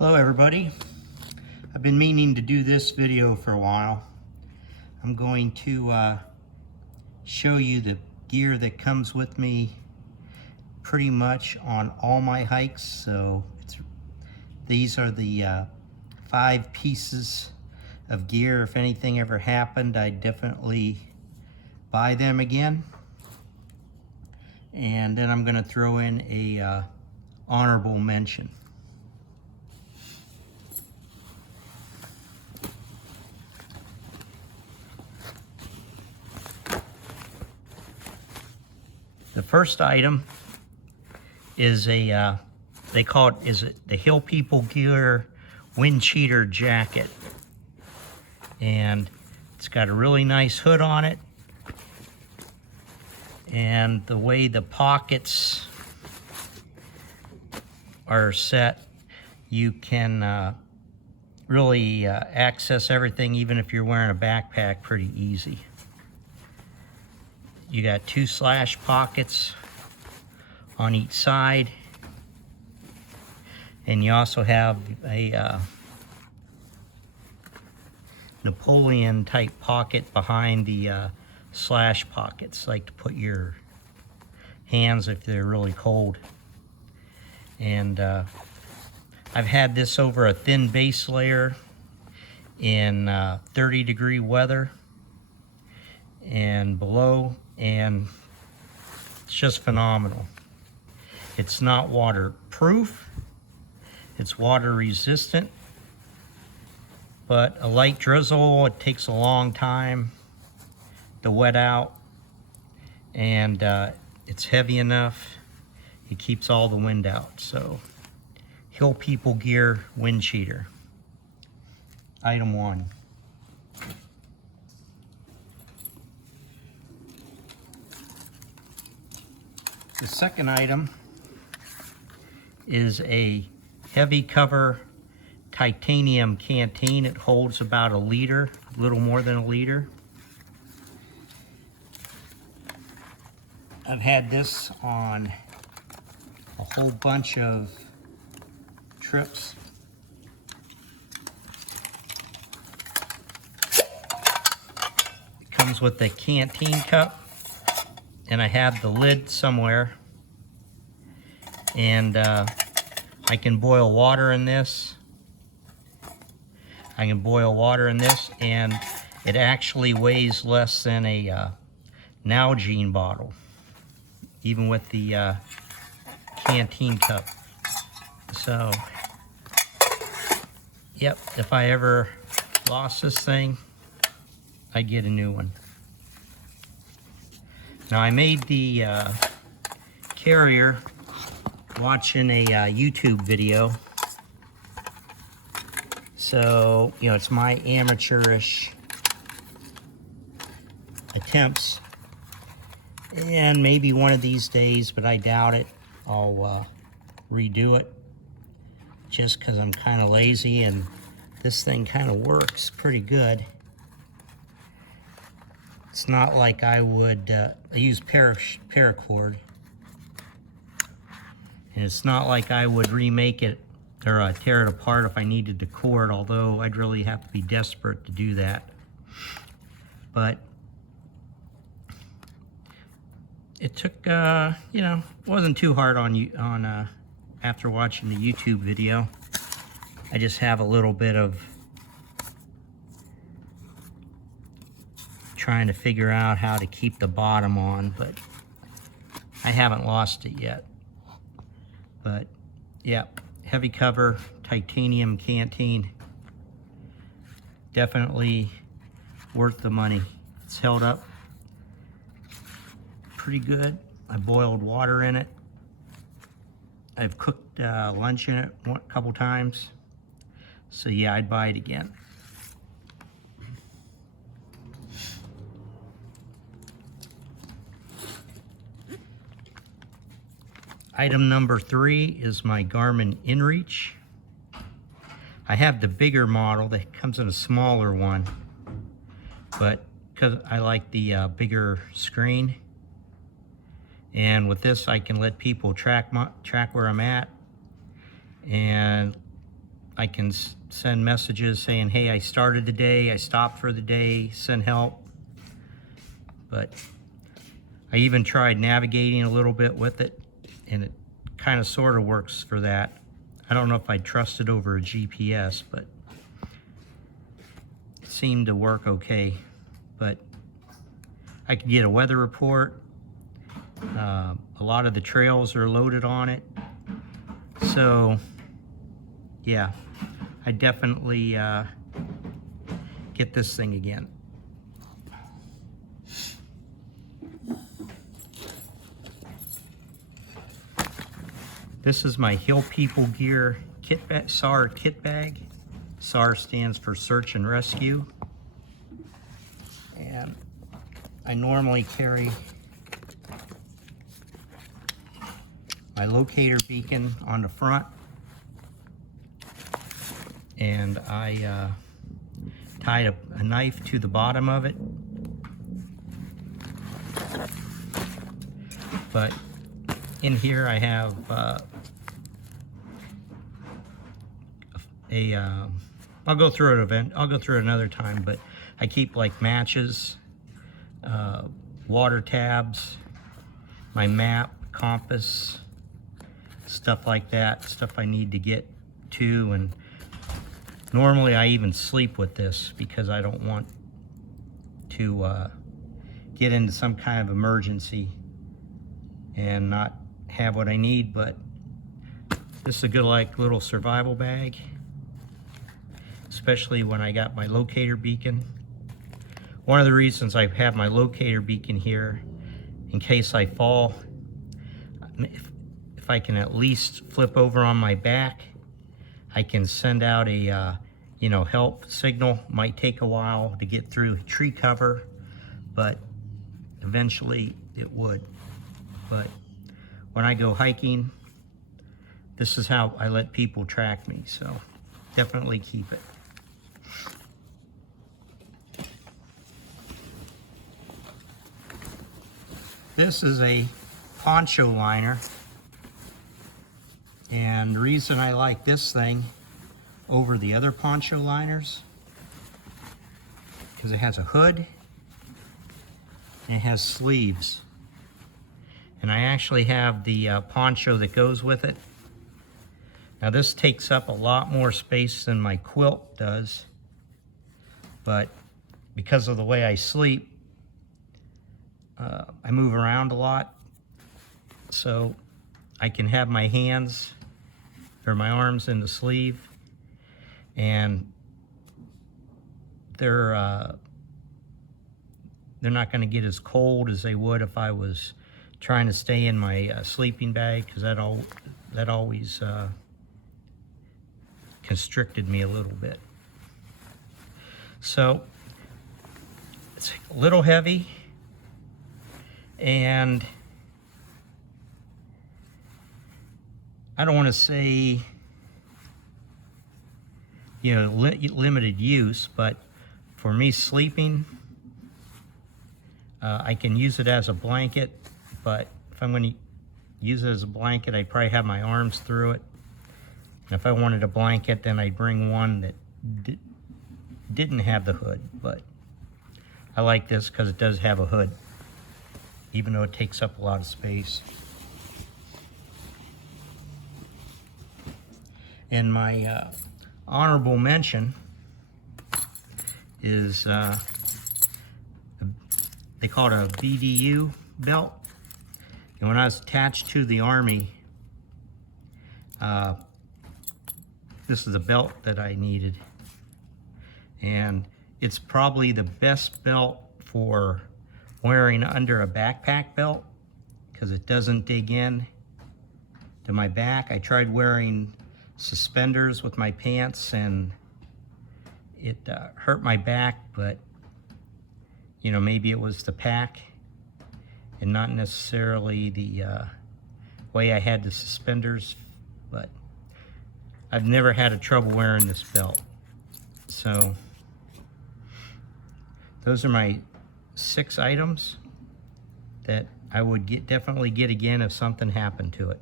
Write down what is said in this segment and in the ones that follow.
Hello everybody. I've been meaning to do this video for a while. I'm going to show you the gear that comes with me pretty much on all my hikes. So these are the 5 pieces of gear. If anything ever happened, I'd definitely buy them again. And then I'm going to throw in a honorable mention. The first item is a, they call it, the People Gear Windcheater jacket. And it's got a really nice hood on it. And the way the pockets are set, you can really access everything, even if you're wearing a backpack, pretty easy. You got 2 slash pockets on each side, and you also have a Napoleon type pocket behind the slash pockets, like to put your hands if they're really cold. And I've had this over a thin base layer in 30-degree weather and below, and it's just phenomenal. It's not waterproof, it's water resistant, but a light drizzle, it takes a long time to wet out, and it's heavy enough, it keeps all the wind out. So People Gear Windcheater, item 1. The second item is a heavy cover titanium canteen. It holds about a liter, a little more than a liter. I've had this on a whole bunch of trips. It comes with a canteen cup, and I have the lid somewhere, and I can boil water in this. And it actually weighs less than a Nalgene bottle, even with the canteen cup. So, yep, if I ever lost this thing, I'd get a new one. Now, I made the carrier watching a YouTube video. So, you know, it's my amateurish attempts. And maybe one of these days, but I doubt it, I'll redo it. Just because I'm kind of lazy, and this thing kind of works pretty good. It's not like I would use paracord, and it's not like I would remake it or tear it apart if I needed to cord, although I'd really have to be desperate to do that. But it took, you know, it wasn't too hard on after watching the YouTube video. I just have a little bit of trying to figure out how to keep the bottom on, but I haven't lost it yet. But yeah, heavy cover titanium canteen, definitely worth the money. It's held up pretty good. I boiled water in it. I've cooked lunch in it a couple times. So yeah, I'd buy it again. Item number 3 is my Garmin InReach. I have the bigger model that comes in a smaller one, but because I like the bigger screen. And with this, I can let people track where I'm at. And I can send messages saying, hey, I started the day, I stopped for the day, send help. But I even tried navigating a little bit with it, and it kind of sort of works for that. I don't know if I trust it over a GPS, but it seemed to work okay. But I could get a weather report. A lot of the trails are loaded on it. So, yeah, I definitely get this thing again. This is my People Gear kit bag, SAR kit bag. SAR stands for Search and Rescue. And I normally carry my locator beacon on the front. And I tied a knife to the bottom of it. But in here I have I'll go through it I'll go through it another time, but I keep like matches, water tabs, my map, compass, stuff like that, stuff I need to get to. And normally I even sleep with this because I don't want to get into some kind of emergency and not have what I need. But this is a good like little survival bag, especially when I got my locator beacon. One of the reasons I have my locator beacon here, in case I fall, if I can at least flip over on my back, I can send out a help signal. Might take a while to get through tree cover, but eventually it would. But when I go hiking, this is how I let people track me, so definitely keep it. This is a Poncho Liner, and the reason I like this thing over the other Poncho Liners because it has a hood and it has sleeves. And I actually have the poncho that goes with it. Now this takes up a lot more space than my quilt does, but because of the way I sleep, I move around a lot, so I can have my hands or my arms in the sleeve, and they're not going to get as cold as they would if I was trying to stay in my sleeping bag, because that always constricted me a little bit. So it's a little heavy, and I don't want to say limited use, but for me sleeping, I can use it as a blanket. But if I'm going to use it as a blanket, I'd probably have my arms through it. And if I wanted a blanket, then I'd bring one that didn't have the hood. But I like this because it does have a hood, even though it takes up a lot of space. And my honorable mention is, they call it a BDU belt. And when I was attached to the Army, this is a belt that I needed. And it's probably the best belt for wearing under a backpack belt because it doesn't dig in to my back. I tried wearing suspenders with my pants and it hurt my back, but maybe it was the pack and not necessarily the way I had the suspenders, but I've never had a trouble wearing this belt. So those are my 6 items that I would definitely get again if something happened to it.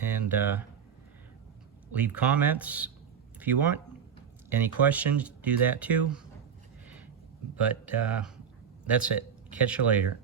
And leave comments if you want. Any questions, do that too. But that's it. Catch you later.